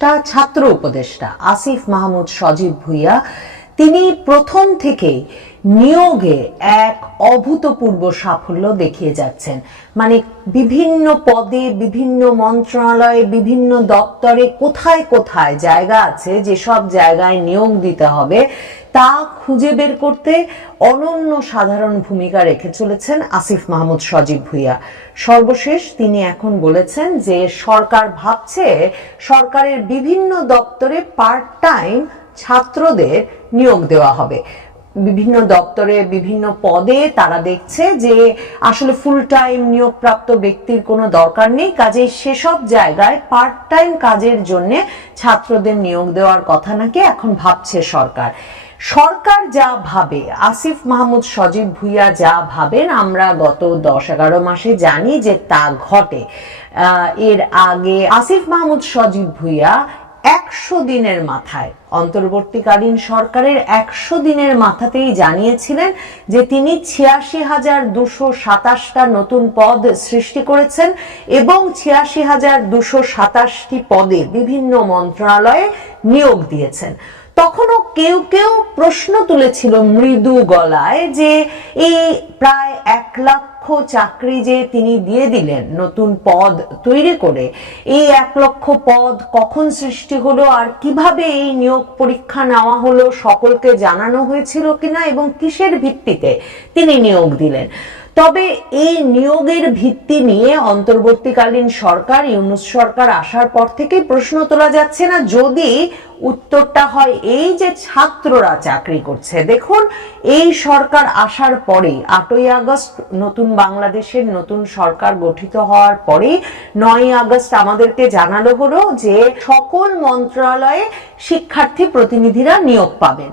উপদেষ্টা, ছাত্র উপদেষ্টা আসিফ মাহমুদ সজীব ভুঁইয়া তিনি প্রথম থেকেই নিয়োগে এক অভূতপূর্ব সাফল্য দেখিয়ে যাচ্ছেন। মানে বিভিন্ন পদে, বিভিন্ন মন্ত্রণালয়ে, বিভিন্ন দপ্তরে কোথায় কোথায় জায়গা আছে যেসব জায়গায় নিয়োগ দিতে হবে তা খুঁজে বের করতে অনন্য সাধারণ ভূমিকা রেখে চলেছেন আসিফ মাহমুদ সজীব ভুঁইয়া। সর্বশেষ তিনি এখন বলেছেন যে সরকার ভাবছে সরকারের বিভিন্ন দপ্তরে পার্ট টাইম ছাত্রদের নিয়োগ দেওয়া হবে। বিভিন্ন দপ্তরে বিভিন্ন পদে তারা দেখছে যে আসলে ফুল টাইম নিয়োগপ্রাপ্ত ব্যক্তির কোনো দরকার নেই, কাজেই সেসব জায়গায় পার্ট টাইম কাজের জন্য ছাত্রদের নিয়োগ দেওয়ার কথা নাকি এখন ভাবছে সরকার। সরকার যা ভাবে, আসিফ মাহমুদ সজীব ভুঁইয়া যা ভাবেন, আমরা গত 10-11 মাসে জানি যে তা ঘটে। এর আগে আসিফ মাহমুদ সজীব ভুঁইয়া 100 দিনের মাথায়, অন্তর্বর্তীকালীন সরকারের 100 দিনের মাথাতেই জানিয়েছিলেন যে তিনি 86,227টা নতুন পদ সৃষ্টি করেছেন এবং 86,227টি পদে বিভিন্ন মন্ত্রণালয়ে নিয়োগ দিয়েছেন। তখনও কেউ কেউ প্রশ্ন তুলেছিল মৃদু গলায় যে এই প্রায় 1 লক্ষ চাকরি যে তিনি দিয়ে দিলেন নতুন পদ তৈরি করে, এই 1 লক্ষ পদ কখন সৃষ্টি হলো আর কিভাবে এই নিয়োগ পরীক্ষা নেওয়া হলো, সকলকে জানানো হয়েছিল কিনা এবং কিসের ভিত্তিতে তিনি নিয়োগ দিলেন। তবে এই নিয়োগের ভিত্তি নিয়ে অন্তর্বর্তীকালীন সরকার, ইউনূস সরকার আসার পর থেকে প্রশ্ন তোলা যাচ্ছে না, যদি উত্তরটা হয় এই যে ছাত্ররা চাকরি করছে। দেখুন, এই সরকার আসার পরে 8ই আগস্ট নতুন বাংলাদেশের নতুন সরকার গঠিত হওয়ার পরে 9ই আগস্ট আমাদেরকে জানানো হলো যে সকল মন্ত্রণালয়ে শিক্ষার্থী প্রতিনিধিরা নিয়োগ পাবেন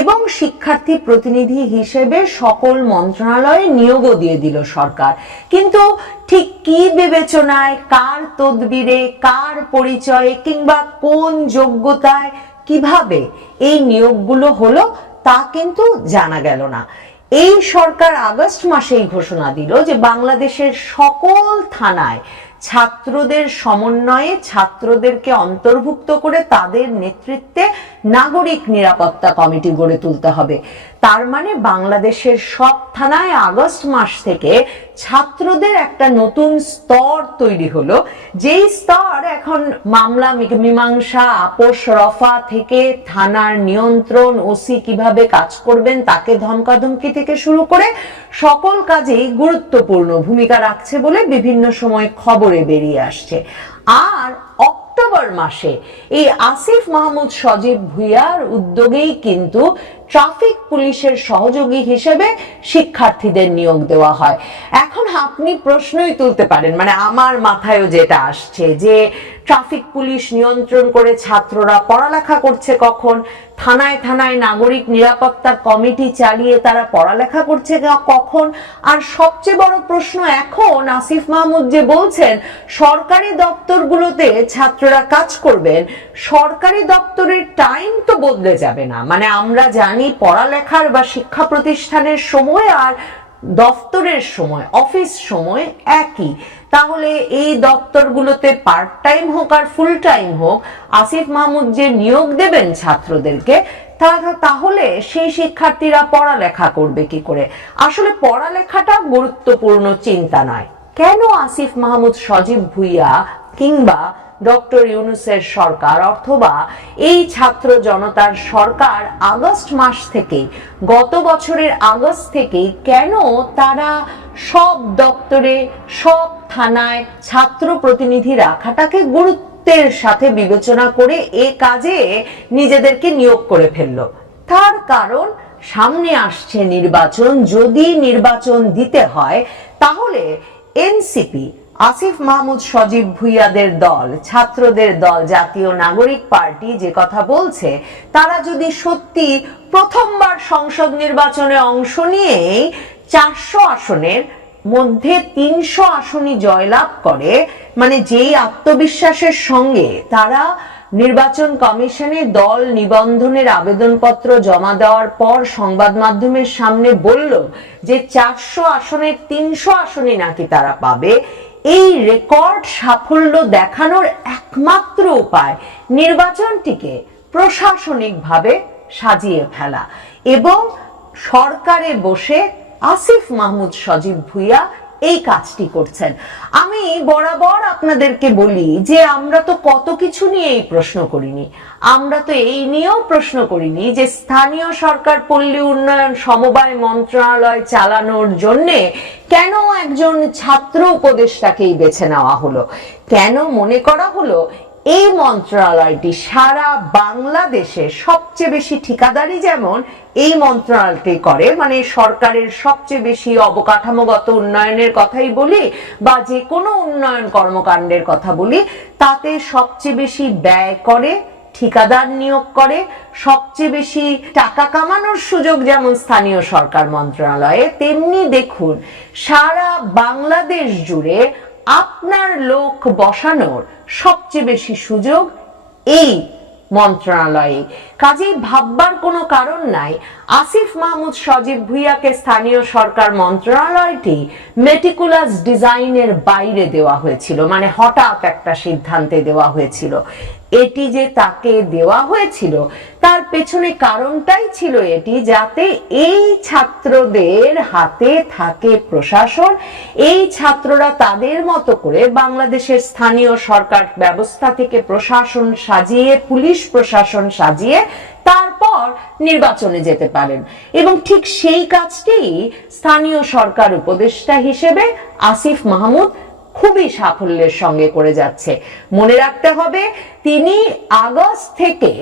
এবং শিক্ষার্থী প্রতিনিধি হিসেবে সকল মন্ত্রণালয়ে নিয়োগও দিয়ে দিল সরকার। কিন্তু ঠিক কি বিবেচনায়, কার তদবিরে, কার পরিচয়ে কিংবা কোন যোগ্যতায়, কিভাবে এই নিয়োগগুলো হলো তা কিন্তু জানা গেল না। এই সরকার আগস্ট মাসেই ঘোষণা দিল যে বাংলাদেশের সকল থানায় ছাত্রদের সমন্বয়ে, ছাত্রদেরকে অন্তর্ভুক্ত করে তাদের নেতৃত্বে নাগরিক নিরাপত্তা কমিটি গড়ে তুলতে হবে। তার মানে বাংলাদেশের সব থানায় আগস্ট মাস থেকে ছাত্রদের একটা নতুন স্তর তৈরি হলো, যেই স্তর এখন মামলা মীমাংসা, আপোষ রফা থেকে থানার নিয়ন্ত্রণ, ওসি কিভাবে কাজ করবেন তাকে ধমকাধমকি থেকে শুরু করে সকল কাজেই গুরুত্বপূর্ণ ভূমিকা রাখছে বলে বিভিন্ন সময় খবরে বেরিয়ে আসছে। আর অক্টোবর মাসে এই আসিফ মাহমুদ সজীব ভুঁইয়ার উদ্যোগেই কিন্তু ট্রাফিক পুলিশের সহযোগী হিসেবে শিক্ষার্থীদের নিয়োগ দেওয়া হয়। এখন আপনি প্রশ্নই তুলতে পারেন, মানে আমার মাথায়ও যেটা আসছে যে ট্রাফিক পুলিশ নিয়ন্ত্রণ করে ছাত্ররা পড়ালেখা করছে কখন, থানায় থানায় নাগরিক নিরাপত্তা কমিটি চালিয়ে তারা পড়ালেখা করছে কখন, আর সবচেয়ে বড় প্রশ্ন এখন আসিফ মাহমুদ যে বলছেন সরকারি দপ্তরগুলোতে ছাত্ররা কাজ করবেন, সরকারি দপ্তরের টাইম তো বদলে যাবে না। মানে আমরা জানি পড়ালেখার বা শিক্ষা প্রতিষ্ঠানের সময় আর দপ্তরের সময়, অফিস সময় একই। তাহলে এই দপ্তরগুলোতে পার্ট টাইম হোক আর ফুল টাইম হোক, আসিফ মাহমুদ যে নিয়োগ দেবেন ছাত্রদেরকে, তাহলে সেই শিক্ষার্থীরা পড়ালেখা করবে কি করে? আসলে পড়ালেখাটা গুরুত্বপূর্ণ চিন্তা নয়। কেন আসিফ মাহমুদ সজীব ভুঁইয়া কিংবা ডক্টর ইউনূসের সরকার অথবা এই ছাত্র জনতার সরকার আগস্ট মাস থেকেই, গত বছরের আগস্ট থেকেই কেন তারা সব দপ্তরে, সব থানায় ছাত্র প্রতিনিধি রাখাটাকে গুরুত্বের সাথে বিবেচনা করে এ কাজে নিজেদেরকে নিয়োগ করে ফেললো? তার কারণ সামনে আসছে নির্বাচন। যদি নির্বাচন দিতে হয় তাহলে এনসিপি, আসিফ মাহমুদ সজীব ভুঁইয়াদের দল, ছাত্রদের দল, জাতীয় নাগরিক পার্টি যে কথা বলছে, তারা যদি সত্যি প্রথমবার সংসদ নির্বাচনে অংশ নিয়ে 400 আসনের মধ্যে 300 আসনই জয়লাভ করে, মানে যেই আত্মবিশ্বাসের সঙ্গে তারা নির্বাচন কমিশনে দল নিবন্ধনের আবেদনপত্র জমা দেওয়ার পর সংবাদ মাধ্যমের সামনে বলল যে 400 আসনের 300 আসনই নাকি তারা পাবে, এই রেকর্ড সাফল্য দেখানোর একমাত্র উপায় নির্বাচনটিকে প্রশাসনিকভাবে সাজিয়ে ফেলা এবং সরকারে বসে আসিফ মাহমুদ সজীব ভুইয়া এই কাজটি করছেন। আমি বরাবর আপনাদেরকে বলি যে আমরা তো কত কিছু নিয়ে এই প্রশ্ন করিনি, আমরা তো এই নিয়েও প্রশ্ন করিনি যে স্থানীয় সরকার পল্লী উন্নয়ন সমবায় মন্ত্রণালয় চালানোর জন্যে কেন একজন ছাত্র উপদেষ্টাকেই বেছে নেওয়া হলো, কেন মনে করা হলো এই মন্ত্রণালয়টি সারা বাংলাদেশে সবচেয়ে বেশি ঠিকাদারি যেমন এই মন্ত্রণালয়টি করে, মানে সরকারের সবচেয়ে বেশি অবকাঠামোগত উন্নয়নের কথাই বলি বা যে কোনো উন্নয়ন কর্মকাণ্ডের কথা বলি, তাতে সবচেয়ে বেশি ব্যয় করে, ঠিকাদার নিয়োগ করে, সবচেয়ে বেশি টাকা কামানোর সুযোগ যেমন স্থানীয় সরকার মন্ত্রণালয়ে, তেমনি দেখুন সারা বাংলাদেশ জুড়ে আপনার লোক বসানোর সবচেয়ে বেশি সুযোগ এই মন্ত্রণালয়ে। কাজেই ভাববার কোনো কারণ নাই আসিফ মাহমুদ সজীব ভুইয়াকে স্থানীয় সরকার মন্ত্রণালয়টি মেটিকুলাস ডিজাইনের বাইরে দেওয়া হয়েছিল, মানে হঠাৎ একটা সিদ্ধান্তে দেওয়া হয়েছিল। এটি যে তাকে দেওয়া হয়েছিল তার পেছনে কারণটাই ছিল এটি, যাতে এই ছাত্রদের হাতে থাকে প্রশাসন, এই ছাত্ররা তাদের মতো করে বাংলাদেশের স্থানীয় সরকার ব্যবস্থা থেকে প্রশাসন সাজিয়ে, পুলিশ প্রশাসন সাজিয়ে তারপর নির্বাচনে যেতে পারেন। এবং ঠিক সেই কাজটি স্থানীয় সরকার উপদেষ্টা হিসেবে আসিফ মাহমুদ খুবই সাফল্যের সঙ্গে করে যাচ্ছে। মনে রাখতে হবে তিনি আগস্ট থেকে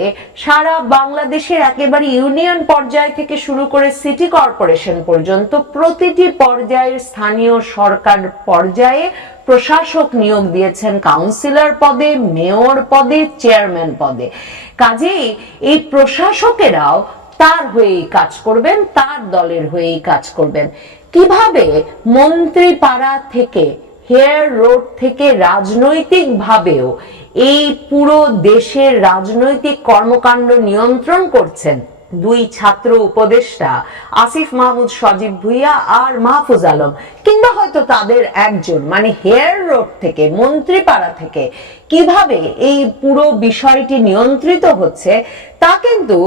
সারা বাংলাদেশের একেবারে ইউনিয়ন পর্যায় থেকে শুরু করে সিটি কর্পোরেশন পর্যন্ত প্রতিটি পর্যায়ের স্থানীয় সরকার পর্যায়ে প্রশাসক নিয়োগ দিয়েছেন, কাউন্সিলর পদে, মেয়র পদে, চেয়ারম্যান পদে। কাজেই এই প্রশাসকেরাও তার হয়েই কাজ করবেন, তার দলের হয়েই কাজ করবেন। কিভাবে মন্ত্রী পাড়া থেকে, হেয়ার রোড থেকে রাজনৈতিক ভাবেও এই পুরো দেশের রাজনৈতিক কর্মকাণ্ড নিয়ন্ত্রণ করছেন দুই ছাত্র উপদেষ্টা আসিফ মাহমুদ সজীব ভুইয়া আর মাহফুজ আলম, কিংবা হয়তো তাদের একজন, মানে হেয়ার রোড থেকে, মন্ত্রীপাড়া থেকে কিভাবে এই পুরো বিষয়টি নিয়ন্ত্রিত হচ্ছে তা কিন্তু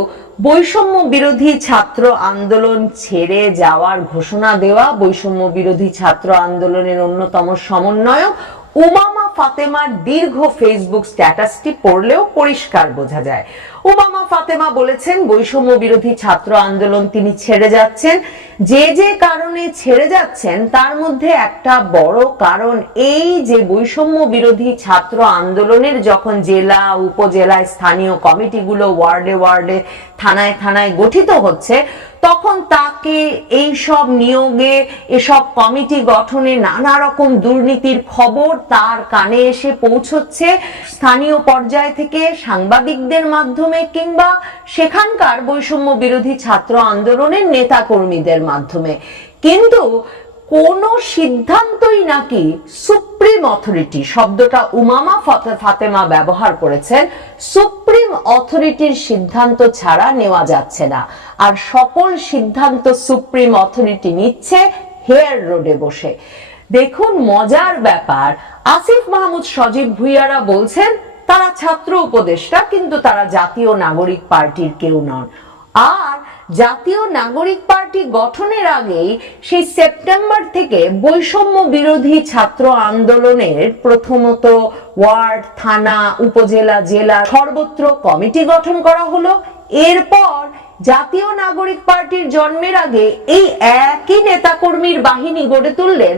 বৈষম্য বিরোধী ছাত্র আন্দোলন ছেড়ে যাওয়ার ঘোষণা দেওয়া বৈষম্য বিরোধী ছাত্র আন্দোলনের অন্যতম সমন্বয়ক উমামা ফাতেমার দীর্ঘ ফেসবুক স্ট্যাটাসটি পড়লেও পরিষ্কার বোঝা যায়। উমামা ফাতেমা বলেছেন বৈষম্য বিরোধী ছাত্র আন্দোলন তিনি ছেড়ে যাচ্ছেন। যে যে কারণে ছেড়ে যাচ্ছেন তার মধ্যে একটা বড় কারণ এই যে বৈষম্য বিরোধী ছাত্র আন্দোলনের যখন জেলা, উপজেলায় স্থানীয় কমিটিগুলো ওয়ার্ডে ওয়ার্ডে, থানায় থানায় গঠিত হচ্ছে, তখন তাকে এই সব নিয়োগে, এসব কমিটি গঠনে নানা রকম দুর্নীতির খবর তার কানে এসে পৌঁছচ্ছে স্থানীয় পর্যায় থেকে সাংবাদিকদের মাধ্যমে, কিংবা সেখানকার বৈষম্য বিরোধী ছাত্র আন্দোলনের নেতা কর্মীদের মাধ্যমে। কিন্তু কোন সিদ্ধান্তই নাকি সুপ্রিম অথরিটি, শব্দটা উমামা ফাতেমা ব্যবহার করেছেন, সুপ্রিম অথরিটির সিদ্ধান্ত ছাড়া নেওয়া যাচ্ছে না। আর সকল সিদ্ধান্ত সুপ্রিম অথরিটি নিচ্ছে হেয়ার রোডে বসে। দেখুন মজার ব্যাপার, আসিফ মাহমুদ সজীব ভুইয়ারা বলছেন তারা ছাত্র উপদেষ্টা, কিন্তু তারা জাতীয় নাগরিক পার্টির কেউ নন। আর জাতীয় নাগরিক পার্টি গঠনের আগেই সেই সেপ্টেম্বর থেকে বৈষম্য বিরোধী ছাত্র আন্দোলনের প্রথমত ওয়ার্ড, থানা, উপজেলা, জেলা সর্বত্র কমিটি গঠন করা হলো। এরপর জাতীয় নাগরিক পার্টির জন্মের আগে এই একই নেতাকর্মীর বাহিনী গড়ে তুললেন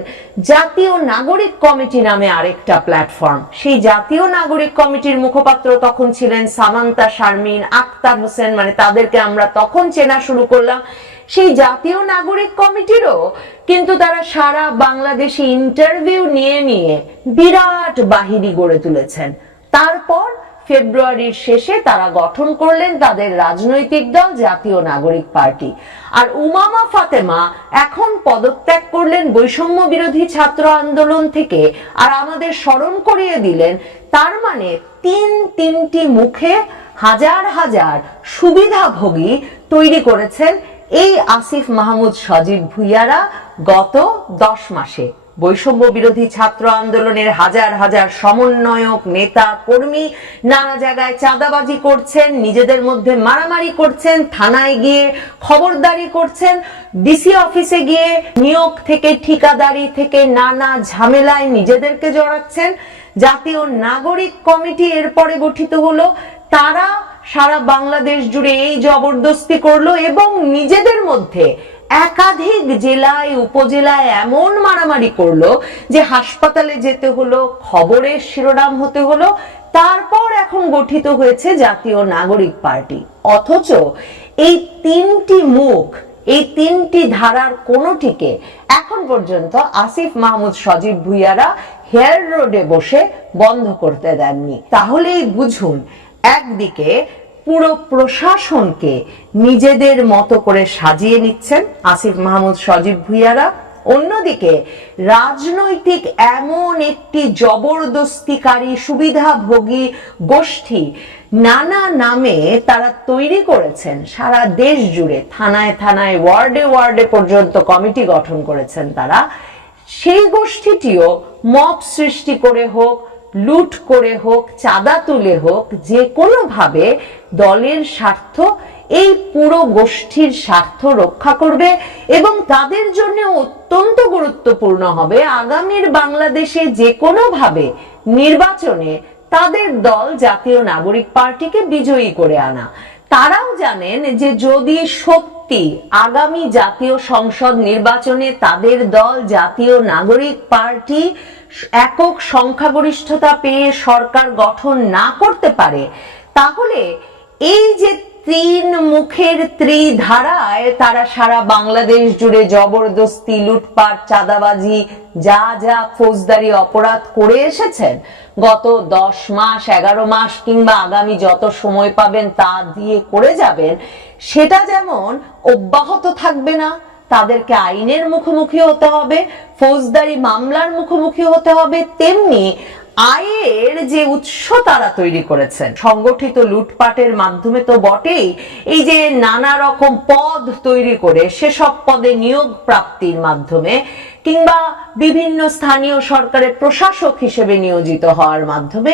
জাতীয় নাগরিক কমিটি নামে আরেকটা প্ল্যাটফর্ম। সেই জাতীয় নাগরিক কমিটির মুখপাত্র তখন ছিলেন সামান্তা শারমিন, আক্তার হোসেন, মানে তাদেরকে আমরা তখন চেনা শুরু করলাম। সেই জাতীয় নাগরিক কমিটিরও কিন্তু তারা সারা বাংলাদেশে ইন্টারভিউ নিয়ে নিয়ে বিরাট বাহিনী গড়ে তুলেছেন। তারপর ফেব্রুয়ারির শেষে তারা গঠন করলেন তাদের রাজনৈতিক দল জাতীয় নাগরিক পার্টি। আর উমামা ফাতেমা এখন পদত্যাগ করলেন বৈষম্য বিরোধী ছাত্র আন্দোলন থেকে, আর আমাদের স্মরণ করিয়ে দিলেন তার মানে তিনটি মুখে হাজার হাজার সুবিধাভোগী তৈরি করেছেন এই আসিফ মাহমুদ সজীব ভুইয়ারা গত 10 মাসে। বৈষম্য বিরোধী ছাত্র আন্দোলনের হাজার হাজার সমন্বয়ক, নেতা, কর্মী নানা জায়গায় চাঁদাবাজি করছেন, নিজেদের মধ্যে মারামারি করছেন, থানায় গিয়ে খবরদারি করছেন, ডিসি অফিসে গিয়ে নিয়োগ থেকে ঠিকাদারি থেকে নানা ঝামেলায় নিজেদেরকে জড়াচ্ছেন। জাতীয় নাগরিক কমিটি এরপরে গঠিত হলো, তারা সারা বাংলাদেশ জুড়ে এই জবরদস্তি করলো এবং নিজেদের মধ্যে একাধিক জেলায় উপজেলায় এমন মারামারি করলো যে হাসপাতালে যেতে হলো, খবরের শিরোনাম হতে হলো। তারপর এখন গঠিত হয়েছে জাতীয় নাগরিক পার্টি। অথচ এই তিনটি মুখ, এই তিনটি ধারার কোনোটিকে এখন পর্যন্ত আসিফ মাহমুদ সজীব ভুইয়ারা হেয়ার রোডে বসে বন্ধ করতে দেননি। তাহলেই বুঝুন, একদিকে পুরো প্রশাসনকে নিজেদের মতো করে সাজিয়ে নিচ্ছেন আসিফ মাহমুদ সজীব ভুইয়ারা, অন্যদিকে রাজনৈতিক এমন একটি জবরদস্তিকারী সুবিধাভোগী গোষ্ঠী নানা নামে তারা তৈরি করেছেন সারা দেশ জুড়ে, থানায় থানায়, ওয়ার্ডে ওয়ার্ডে পর্যন্ত কমিটি গঠন করেছেন তারা। সেই গোষ্ঠীটিও মব সৃষ্টি করে হোক, লুট করে হোক, চাঁদা তুলে হোক, যে কোনো ভাবে দলের স্বার্থ, এই পুরো গোষ্ঠীর স্বার্থ রক্ষা করবে এবং তাদের জন্য অত্যন্ত গুরুত্বপূর্ণ হবে আগামীর বাংলাদেশে যে কোনো ভাবে নির্বাচনে তাদের দল জাতীয় নাগরিক পার্টিকে বিজয়ী করে আনা। তারাও জানেন যে যদি সত্যি আগামী জাতীয় সংসদ নির্বাচনে তাদের দল জাতীয় নাগরিক পার্টি একক সংখ্যাগরিষ্ঠতা পেয়ে সরকার গঠন না করতে পারে, তাহলে এই যে তিন মুখের ত্রিধারায় তারা সারা বাংলাদেশ জুড়ে জবরদস্তি, লুটপাট, চাঁদাবাজি, যা যা ফৌজদারি অপরাধ করে এসেছেন গত 10 মাস, 11 মাস কিংবা আগামী যত সময় পাবেন তা দিয়ে করে যাবেন, সেটা যেমন অব্যাহত থাকবে না, তাদেরকে আইনের মুখোমুখি হতে হবে, ফৌজদারি মামলার মুখোমুখি হতে হবে, তেমনি আয়ের যে উৎস তারা তৈরি করেছেন সংগঠিত লুটপাটের মাধ্যমে তো বটেই, এই যে নানা রকম পদ তৈরি করে সেসব পদে নিয়োগ প্রাপ্তির মাধ্যমে কিংবা বিভিন্ন স্থানীয় সরকারের প্রশাসক হিসেবে নিয়োজিত হওয়ার মাধ্যমে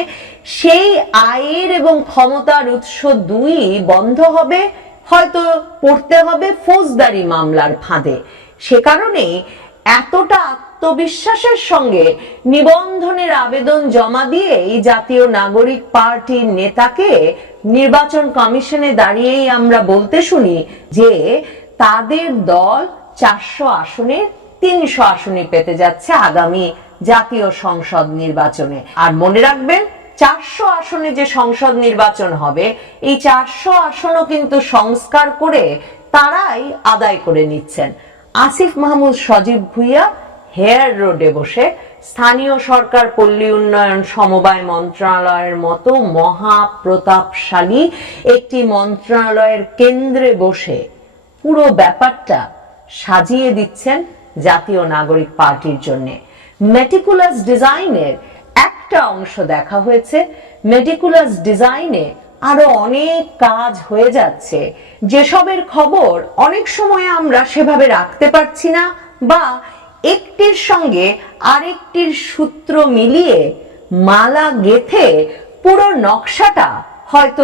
সেই আয়ের এবং ক্ষমতার উৎস দুই বন্ধ হবে, হয়তো পড়তে হবে ফৌজদারি মামলার ফাঁদে। সে কারণে এতটা আত্মবিশ্বাসের সঙ্গে নিবন্ধনের আবেদন জমা দিয়েই জাতীয় নাগরিক পার্টির নেতাকে নির্বাচন কমিশনে দাঁড়িয়েই আমরা বলতে শুনি যে তাদের দল 400 আসনের 300 আসনে পেতে যাচ্ছে আগামী জাতীয় সংসদ নির্বাচনে। আর মনে রাখবেন, 400 আসনে যে সংসদ নির্বাচন হবে, এই 400 আসনও কিন্তু সংস্কার করে তারাই আদায় করে নিচ্ছেন। আসিফ মাহমুদ সজীব ভুইয়া হেয়ার রোডে বসে স্থানীয় সরকার, পল্লী উন্নয়ন, সমবায় মন্ত্রণালয়ের মতো মহা প্রতাপশালী একটি মন্ত্রণালয়ের কেন্দ্রে বসে পুরো ব্যাপারটা সাজিয়ে দিচ্ছেন জাতীয় নাগরিক পার্টির জন্য। মেটিকুলাস ডিজাইনের একটা অংশ দেখা হয়েছে, মেটিকুলাস ডিজাইনে আরো অনেক কাজ হয়ে যাচ্ছে, যেসবের খবর অনেক সময় আমরা সেভাবে রাখতে পারছি না, বা একটির সঙ্গে আরেকটির সূত্র মিলিয়ে মালা গেথে পুরো নকশাটা হয়তো